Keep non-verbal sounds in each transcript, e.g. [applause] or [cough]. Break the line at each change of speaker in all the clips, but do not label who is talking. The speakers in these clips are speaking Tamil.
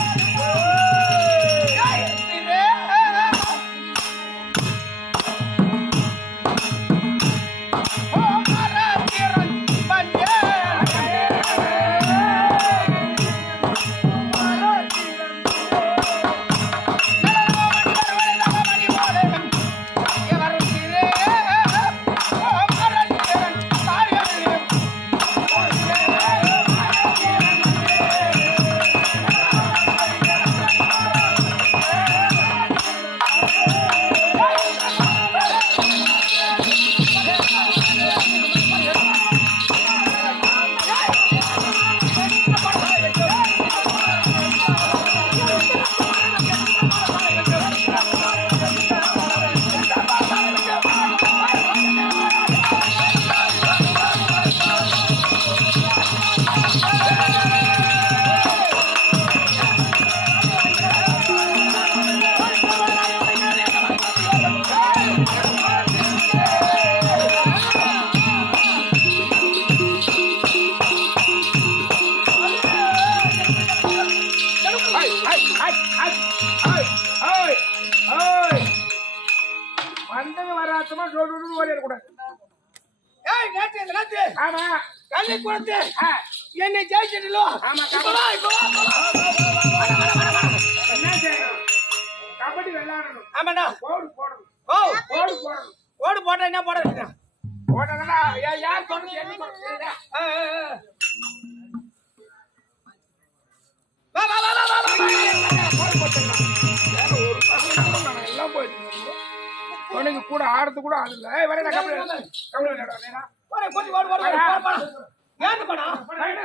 thank [laughs] you வந்தது வராத்தமா சொல்லு ஓடிடக்கூடாது
கூடாது
ஆமா
கல்வி கொடுத்து என்னை ஜெயிச்சிட்டலோ
ஆமா, என்ன கபடி விளையாடணும்
ஆமாடா
கோடு போடணும்
ஓ
போடணும்
ஓடு போட்டா என்ன போட
யார்
வா
கோடு ஆடுறது கூட ஏய், வரேன்டா, கபடி. கபடி விளையாடு, வரேன்டா.
போடா ஓடு ஓடு ஓடு போடா, ஏன்
வரேன்டா, டேய்,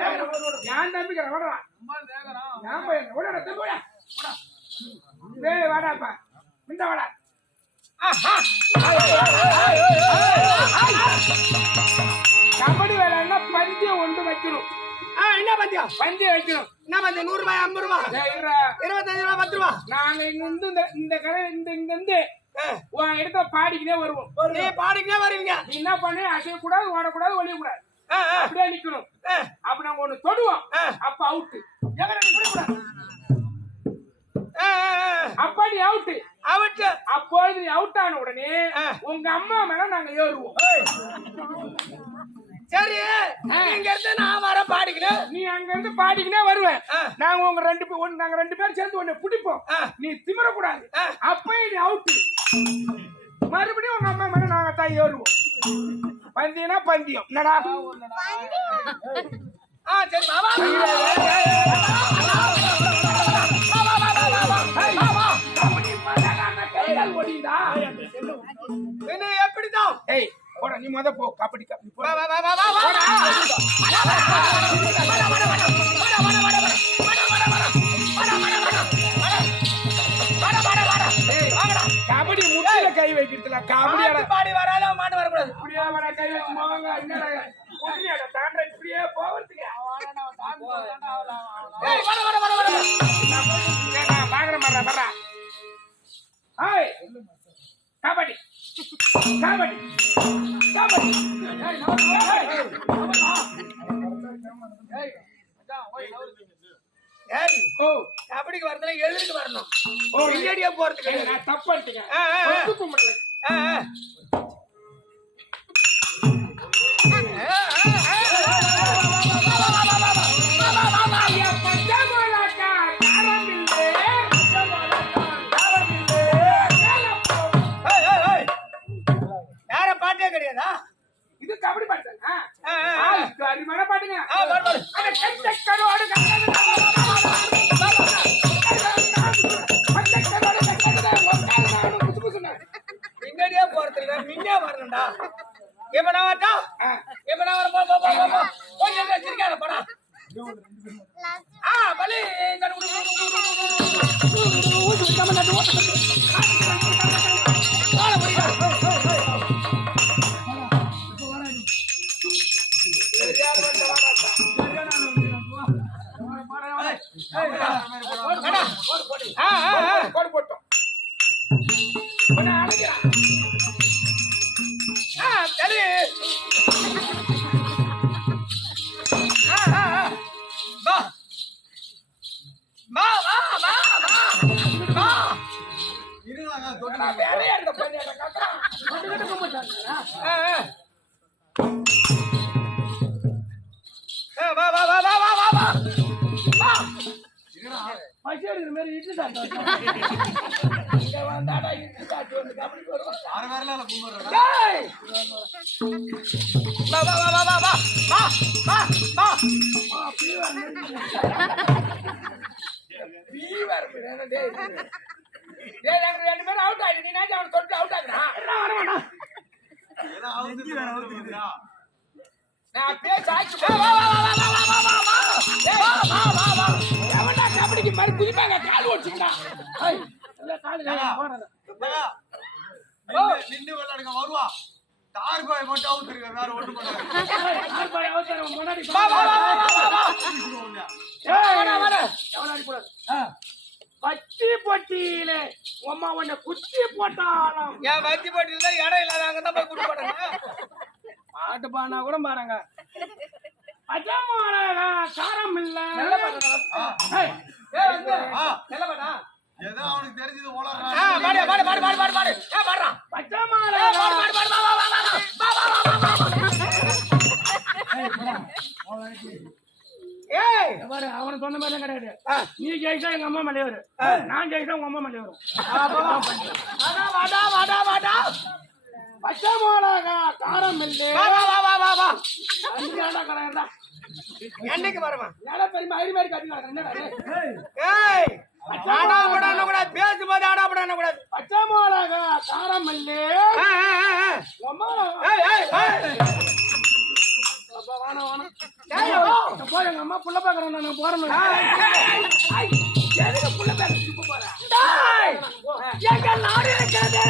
டேய், என் தம்பிக்கிறேன், வாடா. என் பையன், ஓடுடா, திரும்ப ஓடு. டேய், வாடாப்பா. இந்த வாடா. கபடி விளையாடுனா ஒன்று வைக்கணும்
என்ன பத்தியம்
பந்தயம் வைக்கணும்
என்ன பத்தியம் நூறு ரூபாய் ஐம்பது ரூபாய். இருபத்தஞ்சு ரூபாய் பத்து ரூபாய்
நாங்க இங்க இருந்து இந்த இந்த கடை இந்த இங்க இருந்து. உன் இடத்த பாடிக்கினே வருவோம்.
பாடிக்கிட்டே வருவீங்க.
நீ என்ன பண்ணு? அசையக்கூடாது ஓடக்கூடாது ஒளியக்கூடாது.
ஆ, ஆ,
அப்படியே நிக்கணும். அப்ப நாங்க ஒண்ணு தொடுவோம். அப்ப அவுட்டு. அப்ப நீ அவுட்டு
அவிட்டு
அப்பொழுது நீ அவுட் ஆன உடனே. உங்க அம்மா மேல நாங்க ஏறுவோம்.
சரி இங்க இருந்து நான் வர பாடிக்கணும்
நீ அங்க இருந்து பாடிக்கினே வருவேன். நாங்க உங்க ரெண்டு பேர் நாங்க ரெண்டு பேரும் சேர்ந்து ஒண்ணு பிடிப்போம். நீ திமிரக்கூடாது
ஆ.
அப்பயே நீ அவுட்டு மறுபடியும் உங்க அம்மா மேல நாங்க தான் ஏறுவோம் பந்தியம்னா பந்தியம் என்னடா
ஆ சரி என்ன எப்படிதான்
ஏய் போட நீ முத போ கபடி கபடி போ கபடி முட்டில கை வைக்கிறதுல
கபடி பாடி வரால மாட்டு வரக்கூடாது
இப்படியா வர கை வச்சு போவாங்க என்னடா தாண்ட
கபடிக்கு வரதுல எழுதிட்டு வரணும். போறதுக்கு
தப்பு பண்ணிட்டேன்.
இப்ப நான் வரட்டா? இப்ப நான் வர போ போ போ போ கொஞ்சம் சிரிக்காத போடா. ஆ பலி
போட்டோம். பசி எடுக்கிற மாதிரி இட்லி சாப்பிட்டு வந்தாடா இட்லி சாப்பிட்டு வந்து அப்படி வருவாங்க
அரை வேறல கும்பிடுறா
டேய்
வா வா வா வா வா வா வா வா
fever பிரியாணி டேய். டேய், நாங்க ரெண்டு பேரும் out ஆயிட்டு, நீ அவனை தொட்டு நான் அப்படியே சாய்ச்சு
ஏய், வா வா வா வா வா வா வா வா
டேய், வா, வா, வா, வா. எவன்டா கபடிக்கு மாதிரி குதிப்பாங்க, கால் ஒடிச்சுக்கிட்டா. ஏய், இல்ல, காலு
நின்னு- விளையாடுங்க வருவா தார் கோயை மட்டும் அவுத்துருங்க வேற ஒண்ணும் பண்ணாது
ஏய், கால் பாய் அவசரம், முன்னாடி
வா வா வா
பொட்டியிலே உம்மா உன்னை குச்சி போட்டாலும்.
என் வத்தி போட்டியில் தான் இடம் இல்லாதாங்க தான் போய் கூட்டு போறாங்க
பாட்டு பாடினா கூட பாருங்க. அஜமானகா காரம் இல்ல. ஏய்.
வந்து.
ஆ,
செல்லவாடா
ஏதோ அவனுக்கு தெரிஞ்சது ஓலறான்
பாடு பாடு பாடு பாடு பாடு.
ஜெயிச்சா எங்க அம்மா மேலே வரும் நான் ஜெயிச்சா உங்க அம்மா மேலே வரும்
வாடா வாடா வாடா பச்சை
மிளகா காரம் இல்லை.
என்னைக்கு வரமா?
நல்லா பெருமை ஐடி மாதிரி கட்டி நடக்கிறேன்
ஏய். ஆடா படம் கூடாது பச்சை
மிளகா காரம் இல்லை. எங்க அம்மா புள்ள பாக்குறேன் நான் போறேன் எதுக்கு புள்ள போறேன்
எங்க நாடு இருக்கிறது?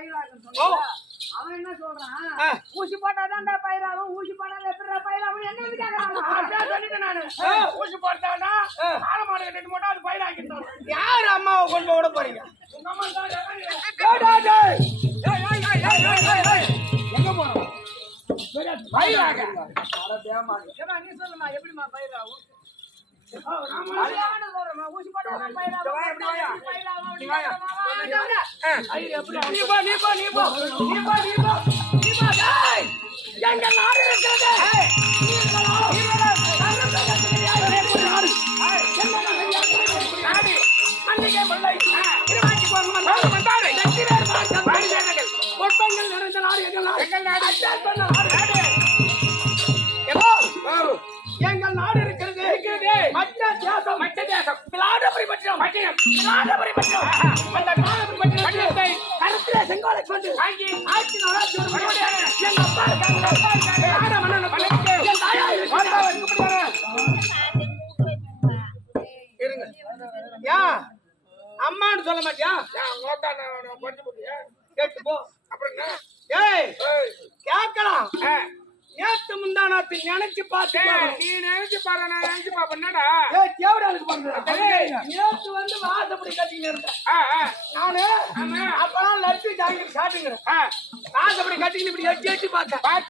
பயிராகும் அவன் என்ன சொல்றான்? ஊசி போட்டாதான்டா பயிராகும். ஊசி போட்டாலும் எப்படிடா பயிராகும்?
ஊசி போட்டாடா ஆள மாடு கட்டிட்டு அது பயிராக்கி
யார் அம்மாவை கொண்டு விட போறீங்க?
உங்க அம்மா எங்க போனோம்?
பயிராக. நீ சொல்லுமா எப்படிமா பயிராகும்?
எங்கள் நாடு இருக்கிறது தேசம் மற்ற தேசம் விளாடபுரி பட்டினம் பட்டினம் விளாடபுரி பட்டினம் அந்த விளாடபுரி பட்டினத்தை கருத்திலே செங்கோலை கொண்டு வாங்கி. ஆட்சி நடாத்தி ஒரு மறுபடியாக எங்க அப்பா இருக்காங்க அப்பா இருக்காங்க ஆட மன்னன் பழனிக்கு என் தாயா இருக்காங்க இருங்க. யா அம்மான்னு சொல்ல மாட்டியா? கேட்டு போ. அப்புறம் என்ன? ஏய் கேட்கலாம் நேத்து முந்தானாத்து நினைச்சு பார்த்தேன்
நீ நினைச்சு பாரு நான் நினைச்சு பாப்பேன் என்னடா?
ஏய் தேவடாளுக்கு பண்றேன் நேத்து வந்து வாசப்படி கட்டிங்க இருந்தேன். நானு. அப்பலாம் லட்சுமி சாட்டுங்கிறேன்
ஆ.
வாசப்படி கட்டிங்க இப்படி எட்டி எட்டி பார்த்தேன்.